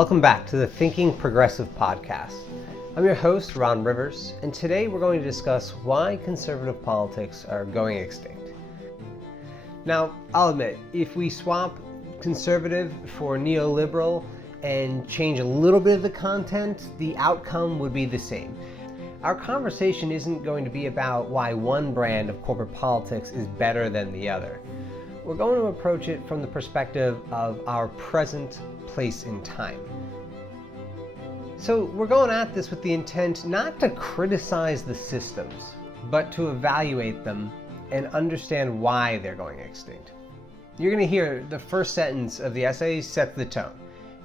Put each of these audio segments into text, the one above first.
Welcome back to the Thinking Progressive podcast. I'm your host, Ron Rivers, and today we're going to discuss why conservative politics are going extinct. Now, I'll admit, if we swap conservative for neoliberal and change a little bit of the content, the outcome would be the same. Our conversation isn't going to be about why one brand of corporate politics is better than the other. We're going to approach it from the perspective of our present place in time. So we're going at this with the intent not to criticize the systems, but to evaluate them and understand why they're going extinct. You're going to hear the first sentence of the essay sets the tone.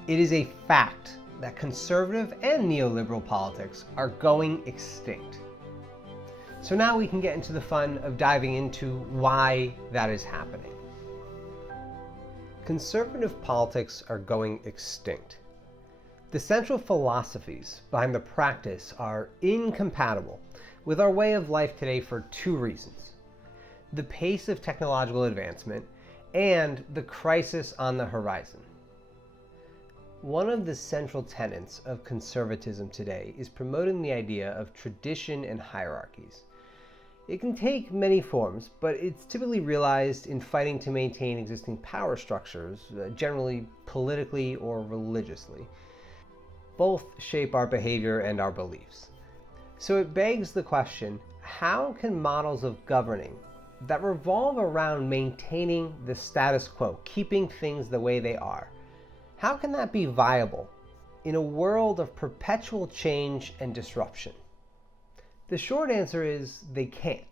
It is a fact that conservative and neoliberal politics are going extinct. So now we can get into the fun of diving into why that is happening. Conservative politics are going extinct. The central philosophies behind the practice are incompatible with our way of life today for two reasons: the pace of technological advancement and the crisis on the horizon. One of the central tenets of conservatism today is promoting the idea of tradition and hierarchies. It can take many forms, but it's typically realized in fighting to maintain existing power structures, generally politically or religiously. Both shape our behavior and our beliefs. So it begs the question, how can models of governing that revolve around maintaining the status quo, keeping things the way they are, how can that be viable in a world of perpetual change and disruption? The short answer is they can't.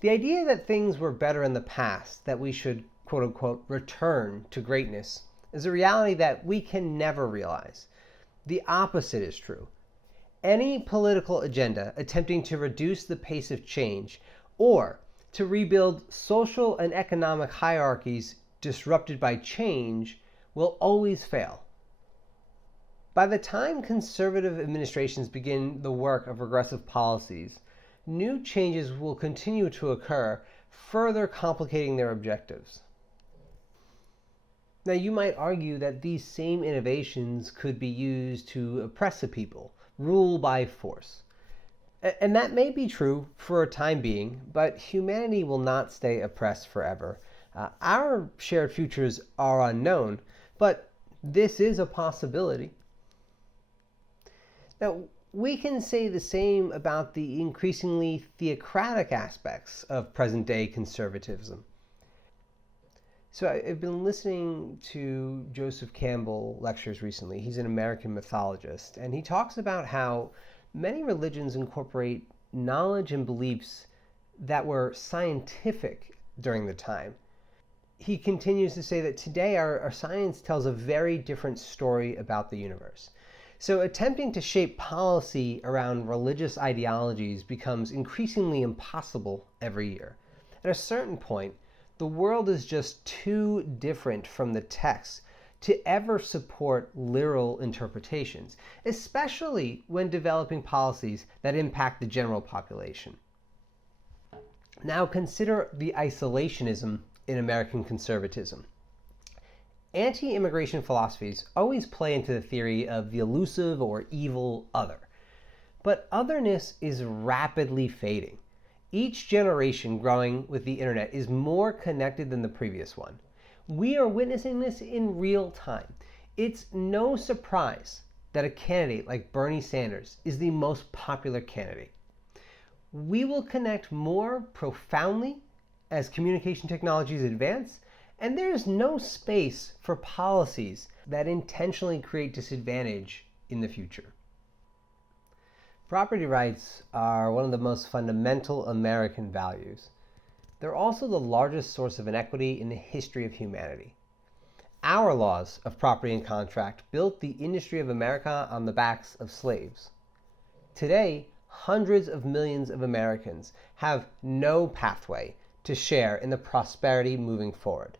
The idea that things were better in the past, that we should quote unquote return to greatness, is a reality that we can never realize. The opposite is true. Any political agenda attempting to reduce the pace of change or to rebuild social and economic hierarchies disrupted by change will always fail. By the time conservative administrations begin the work of regressive policies, new changes will continue to occur, further complicating their objectives. Now, you might argue that these same innovations could be used to oppress a people, rule by force. And that may be true for a time being, but humanity will not stay oppressed forever. Our shared futures are unknown, but this is a possibility. Now, we can say the same about the increasingly theocratic aspects of present-day conservatism. So I've been listening to Joseph Campbell lectures recently. He's an American mythologist, and he talks about how many religions incorporate knowledge and beliefs that were scientific during the time. He continues to say that today our science tells a very different story about the universe. So attempting to shape policy around religious ideologies becomes increasingly impossible every year. At a certain point, the world is just too different from the text to ever support literal interpretations, especially when developing policies that impact the general population. Now consider the isolationism in American conservatism. Anti-immigration philosophies always play into the theory of the elusive or evil other. But otherness is rapidly fading. Each generation growing with the internet is more connected than the previous one. We are witnessing this in real time. It's no surprise that a candidate like Bernie Sanders is the most popular candidate. We will connect more profoundly as communication technologies advance, and there is no space for policies that intentionally create disadvantage in the future. Property rights are one of the most fundamental American values. They're also the largest source of inequity in the history of humanity. Our laws of property and contract built the industry of America on the backs of slaves. Today, hundreds of millions of Americans have no pathway to share in the prosperity moving forward.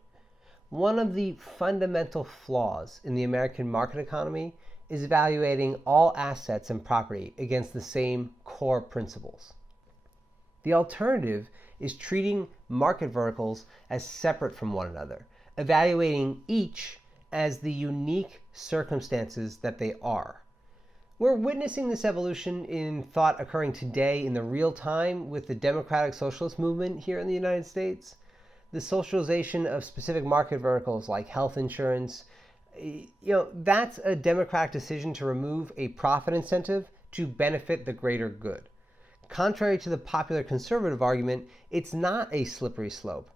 One of the fundamental flaws in the American market economy is evaluating all assets and property against the same core principles. The alternative is treating market verticals as separate from one another, evaluating each as the unique circumstances that they are. We're witnessing this evolution in thought occurring today in the real time with the democratic socialist movement here in the United States. The socialization of specific market verticals like health insurance, that's a democratic decision to remove a profit incentive to benefit the greater good. Contrary to the popular conservative argument, it's not a slippery slope.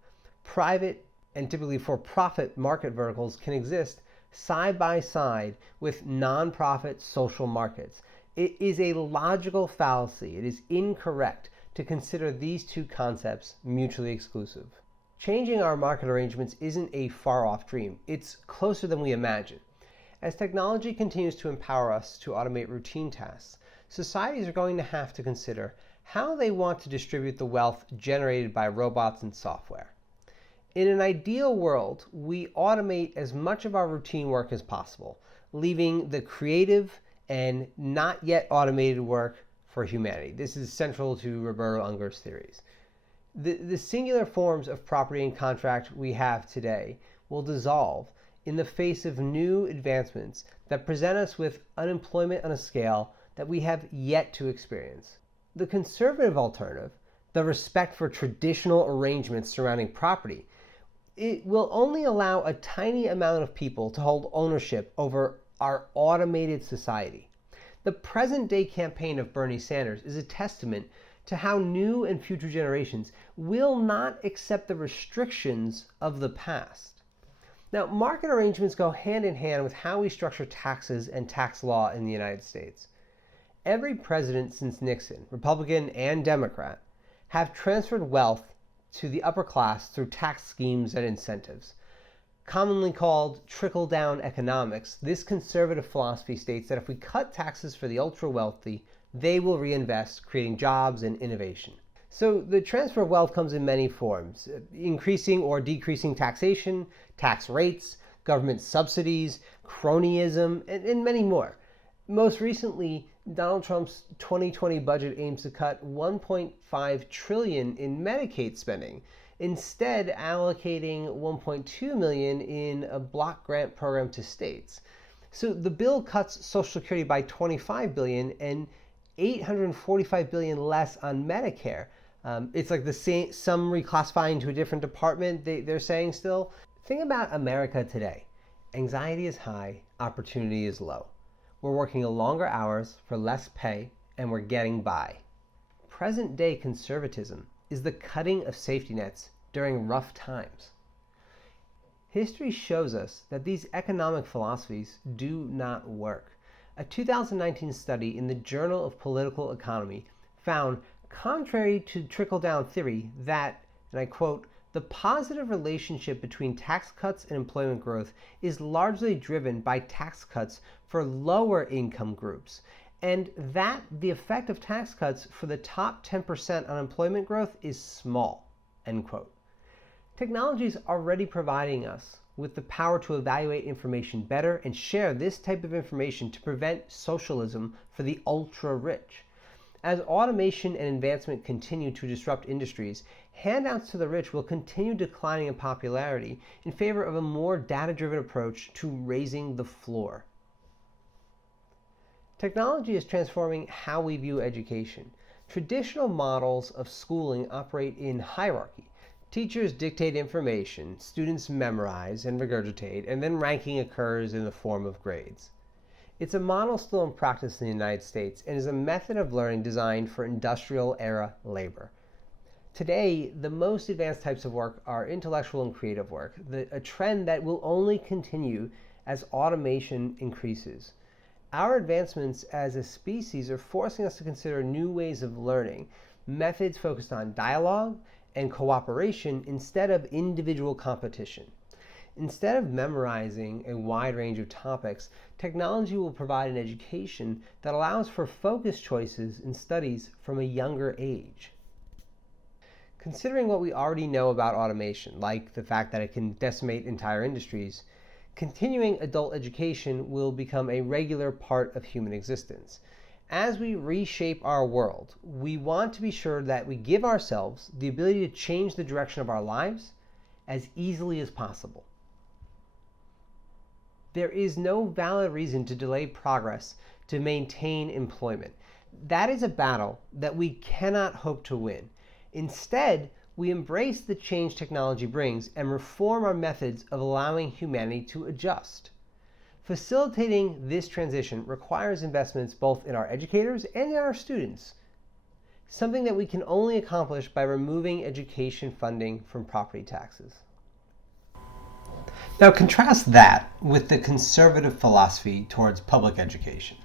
Private and typically for-profit market verticals can exist side by side with non-profit social markets. It is a logical fallacy. It is incorrect to consider these two concepts mutually exclusive. Changing our market arrangements isn't a far-off dream. It's closer than we imagine. As technology continues to empower us to automate routine tasks, societies are going to have to consider how they want to distribute the wealth generated by robots and software. In an ideal world, we automate as much of our routine work as possible, leaving the creative and not yet automated work for humanity. This is central to Roberto Unger's theories. The singular forms of property and contract we have today will dissolve in the face of new advancements that present us with unemployment on a scale that we have yet to experience. The conservative alternative, the respect for traditional arrangements surrounding property, it will only allow a tiny amount of people to hold ownership over our automated society. The present-day campaign of Bernie Sanders is a testament to how new and future generations will not accept the restrictions of the past. Now, market arrangements go hand in hand with how we structure taxes and tax law in the United States. Every president since Nixon, Republican and Democrat, have transferred wealth to the upper class through tax schemes and incentives. Commonly called trickle-down economics, this conservative philosophy states that if we cut taxes for the ultra-wealthy, they will reinvest, creating jobs and innovation. So the transfer of wealth comes in many forms: increasing or decreasing taxation, tax rates, government subsidies, cronyism, and many more. Most recently, Donald Trump's 2020 budget aims to cut $1.5 trillion in Medicaid spending, instead allocating $1.2 million in a block grant program to states. So the bill cuts Social Security by $25 billion and $845 billion less on Medicare. It's like the same, some reclassifying to a different department, they're saying still. Think about America today. Anxiety is high, opportunity is low. We're working longer hours for less pay, and we're getting by. Present-day conservatism is the cutting of safety nets during rough times. History shows us that these economic philosophies do not work. A 2019 study in the Journal of Political Economy found, contrary to trickle-down theory, that, and I quote, "the positive relationship between tax cuts and employment growth is largely driven by tax cuts for lower income groups, and that the effect of tax cuts for the top 10% on employment growth is small," end quote. Technology is already providing us with the power to evaluate information better and share this type of information to prevent socialism for the ultra-rich. As automation and advancement continue to disrupt industries, handouts to the rich will continue declining in popularity in favor of a more data-driven approach to raising the floor. Technology is transforming how we view education. Traditional models of schooling operate in hierarchy. Teachers dictate information, students memorize and regurgitate, and then ranking occurs in the form of grades. It's a model still in practice in the United States and is a method of learning designed for industrial-era labor. Today, the most advanced types of work are intellectual and creative work, a trend that will only continue as automation increases. Our advancements as a species are forcing us to consider new ways of learning, methods focused on dialogue and cooperation instead of individual competition. Instead of memorizing a wide range of topics, technology will provide an education that allows for focused choices in studies from a younger age. Considering what we already know about automation, like the fact that it can decimate entire industries, continuing adult education will become a regular part of human existence. As we reshape our world, we want to be sure that we give ourselves the ability to change the direction of our lives as easily as possible. There is no valid reason to delay progress to maintain employment. That is a battle that we cannot hope to win. Instead, we embrace the change technology brings and reform our methods of allowing humanity to adjust. Facilitating this transition requires investments both in our educators and in our students, something that we can only accomplish by removing education funding from property taxes. Now contrast that with the conservative philosophy towards public education.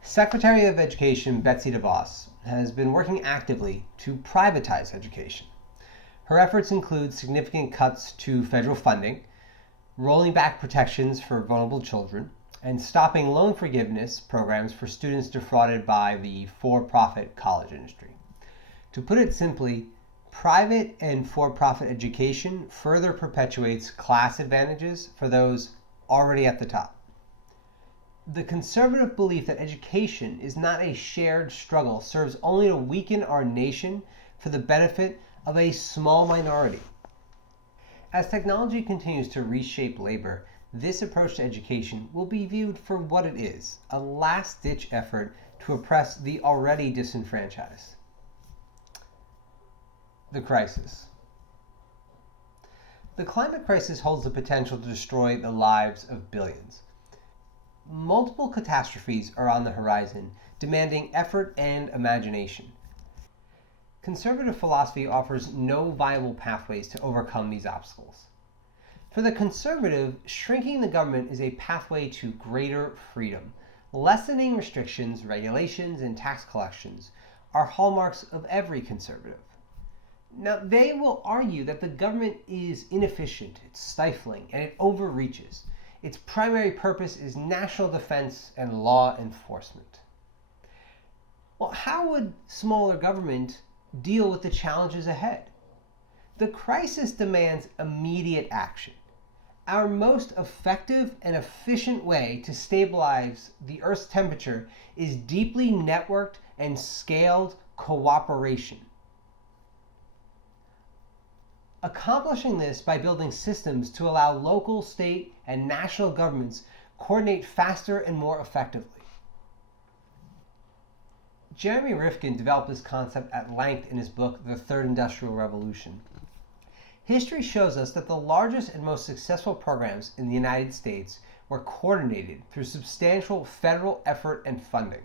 Secretary of Education Betsy DeVos has been working actively to privatize education. Her efforts include significant cuts to federal funding, rolling back protections for vulnerable children, and stopping loan forgiveness programs for students defrauded by the for-profit college industry. To put it simply, private and for-profit education further perpetuates class advantages for those already at the top. The conservative belief that education is not a shared struggle serves only to weaken our nation for the benefit of a small minority. As technology continues to reshape labor, this approach to education will be viewed for what it is, a last-ditch effort to oppress the already disenfranchised. The crisis. The climate crisis holds the potential to destroy the lives of billions. Multiple catastrophes are on the horizon, demanding effort and imagination. Conservative philosophy offers no viable pathways to overcome these obstacles. For the conservative, shrinking the government is a pathway to greater freedom. Lessening restrictions, regulations, and tax collections are hallmarks of every conservative. Now, they will argue that the government is inefficient, it's stifling, and it overreaches. Its primary purpose is national defense and law enforcement. Well, how would smaller government deal with the challenges ahead? The crisis demands immediate action. Our most effective and efficient way to stabilize the Earth's temperature is deeply networked and scaled cooperation. Accomplishing this by building systems to allow local, state, and national governments coordinate faster and more effectively. Jeremy Rifkin developed this concept at length in his book, The Third Industrial Revolution. History shows us that the largest and most successful programs in the United States were coordinated through substantial federal effort and funding.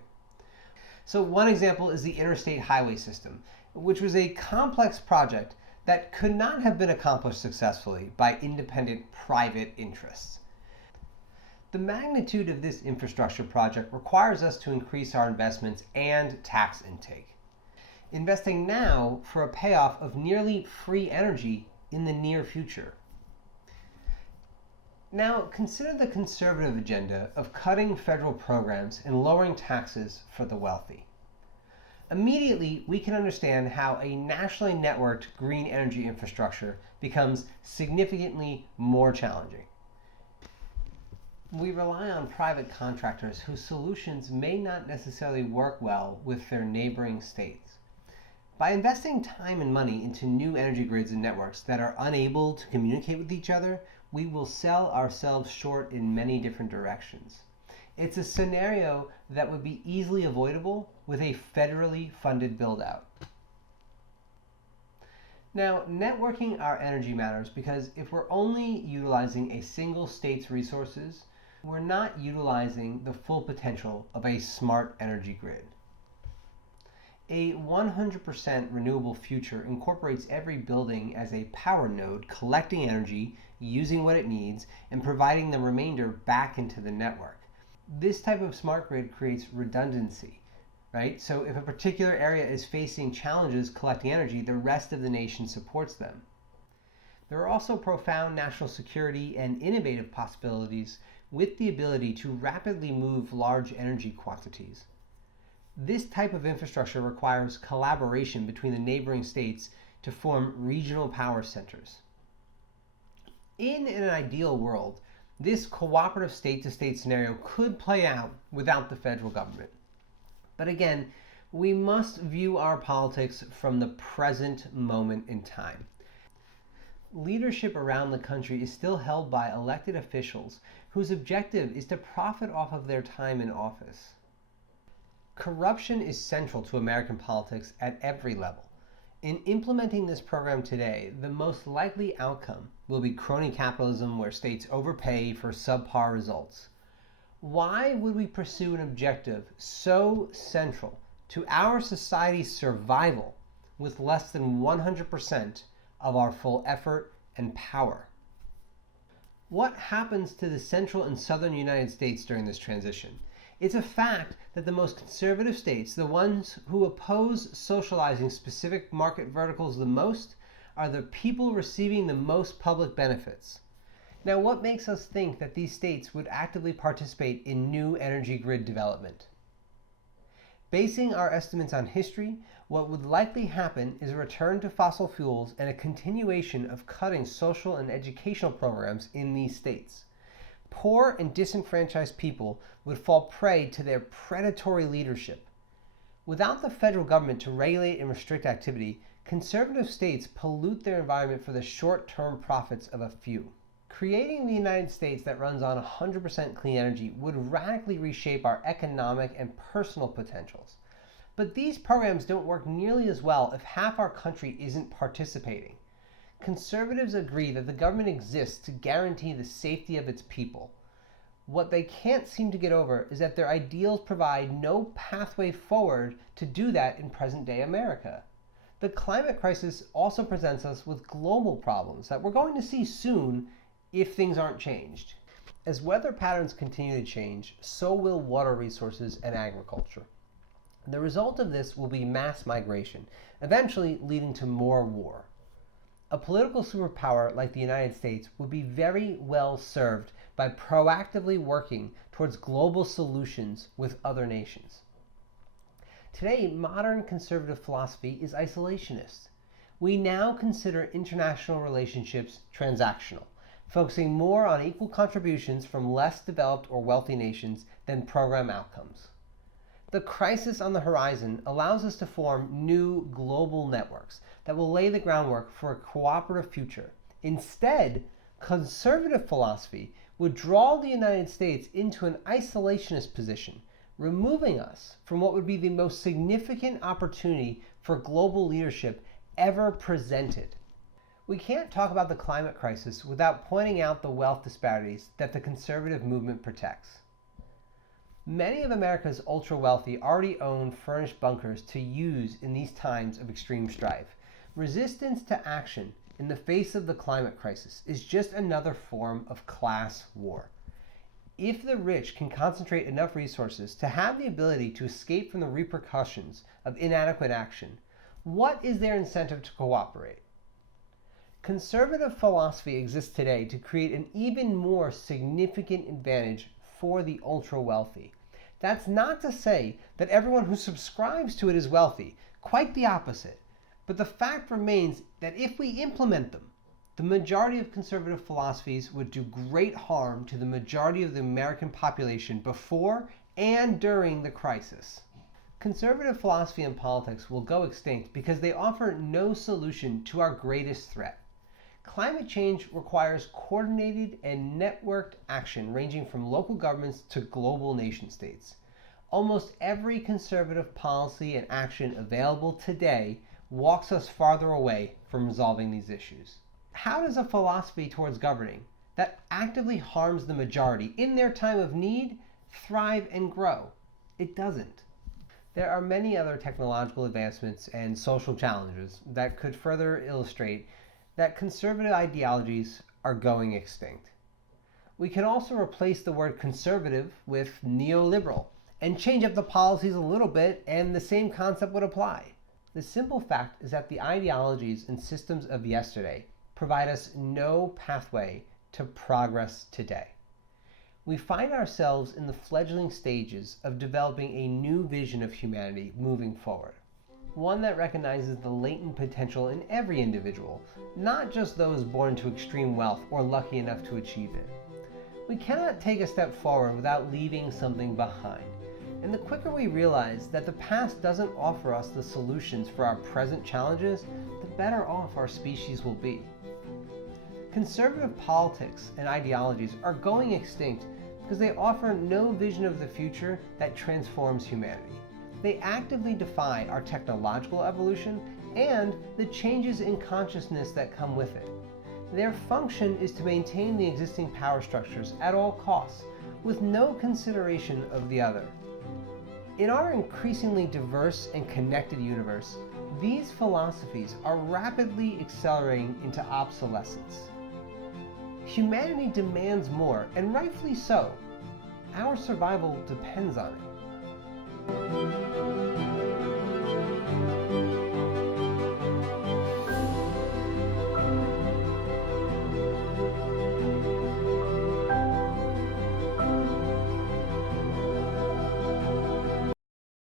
So one example is the interstate highway system, which was a complex project that could not have been accomplished successfully by independent private interests. The magnitude of this infrastructure project requires us to increase our investments and tax intake, investing now for a payoff of nearly free energy in the near future. Now, consider the conservative agenda of cutting federal programs and lowering taxes for the wealthy. Immediately, we can understand how a nationally networked green energy infrastructure becomes significantly more challenging. We rely on private contractors whose solutions may not necessarily work well with their neighboring states. By investing time and money into new energy grids and networks that are unable to communicate with each other, we will sell ourselves short in many different directions. It's a scenario that would be easily avoidable with a federally funded build-out. Now, networking our energy matters because if we're only utilizing a single state's resources, we're not utilizing the full potential of a smart energy grid. A 100% renewable future incorporates every building as a power node, collecting energy, using what it needs, and providing the remainder back into the network. This type of smart grid creates redundancy, right? So if a particular area is facing challenges collecting energy, the rest of the nation supports them. There are also profound national security and innovative possibilities with the ability to rapidly move large energy quantities. This type of infrastructure requires collaboration between the neighboring states to form regional power centers. In an ideal world, this cooperative state-to-state scenario could play out without the federal government. But again, we must view our politics from the present moment in time. Leadership around the country is still held by elected officials whose objective is to profit off of their time in office. Corruption is central to American politics at every level. In implementing this program today, the most likely outcome will be crony capitalism where states overpay for subpar results. Why would we pursue an objective so central to our society's survival with less than 100% of our full effort and power? What happens to the central and southern United States during this transition? It's a fact that the most conservative states, the ones who oppose socializing specific market verticals the most, are the people receiving the most public benefits. Now, what makes us think that these states would actively participate in new energy grid development? Basing our estimates on history, what would likely happen is a return to fossil fuels and a continuation of cutting social and educational programs in these states. Poor and disenfranchised people would fall prey to their predatory leadership. Without the federal government to regulate and restrict activity, conservative states pollute their environment for the short-term profits of a few. Creating the United States that runs on 100% clean energy would radically reshape our economic and personal potentials. But these programs don't work nearly as well if half our country isn't participating. Conservatives agree that the government exists to guarantee the safety of its people. What they can't seem to get over is that their ideals provide no pathway forward to do that in present-day America. The climate crisis also presents us with global problems that we're going to see soon if things aren't changed. As weather patterns continue to change, so will water resources and agriculture. The result of this will be mass migration, eventually leading to more war. A political superpower like the United States would be very well served by proactively working towards global solutions with other nations. Today, modern conservative philosophy is isolationist. We now consider international relationships transactional, focusing more on equal contributions from less developed or wealthy nations than program outcomes. The crisis on the horizon allows us to form new global networks that will lay the groundwork for a cooperative future. Instead, conservative philosophy would draw the United States into an isolationist position, removing us from what would be the most significant opportunity for global leadership ever presented. We can't talk about the climate crisis without pointing out the wealth disparities that the conservative movement protects. Many of America's ultra-wealthy already own furnished bunkers to use in these times of extreme strife. Resistance to action in the face of the climate crisis is just another form of class war. If the rich can concentrate enough resources to have the ability to escape from the repercussions of inadequate action, what is their incentive to cooperate? Conservative philosophy exists today to create an even more significant advantage for the ultra-wealthy. That's not to say that everyone who subscribes to it is wealthy, quite the opposite. But the fact remains that if we implement them, the majority of conservative philosophies would do great harm to the majority of the American population before and during the crisis. Conservative philosophy and politics will go extinct because they offer no solution to our greatest threat. Climate change requires coordinated and networked action ranging from local governments to global nation-states. Almost every conservative policy and action available today walks us farther away from resolving these issues. How does a philosophy towards governing that actively harms the majority in their time of need thrive and grow? It doesn't. There are many other technological advancements and social challenges that could further illustrate that conservative ideologies are going extinct. We can also replace the word conservative with neoliberal and change up the policies a little bit, and the same concept would apply. The simple fact is that the ideologies and systems of yesterday provide us no pathway to progress today. We find ourselves in the fledgling stages of developing a new vision of humanity moving forward. One that recognizes the latent potential in every individual, not just those born to extreme wealth or lucky enough to achieve it. We cannot take a step forward without leaving something behind. And the quicker we realize that the past doesn't offer us the solutions for our present challenges, the better off our species will be. Conservative politics and ideologies are going extinct because they offer no vision of the future that transforms humanity. They actively defy our technological evolution and the changes in consciousness that come with it. Their function is to maintain the existing power structures at all costs, with no consideration of the other. In our increasingly diverse and connected universe, these philosophies are rapidly accelerating into obsolescence. Humanity demands more, and rightfully so. Our survival depends on it.